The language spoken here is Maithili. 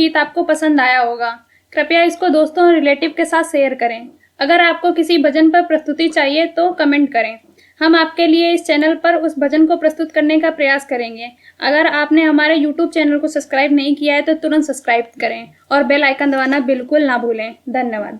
गीत आपको पसंद आया होगा। कृपया इसको दोस्तों और रिलेटिव के साथ शेयर करें। अगर आपको किसी भजन पर प्रस्तुति चाहिए तो कमेंट करें। हम आपके लिए इस चैनल पर उस भजन को प्रस्तुत करने का प्रयास करेंगे। अगर आपने हमारे YouTube चैनल को सब्सक्राइब नहीं किया है तो तुरंत सब्सक्राइब करें और बेल आइकन दबाना बिल्कुल ना भूलें। धन्यवाद।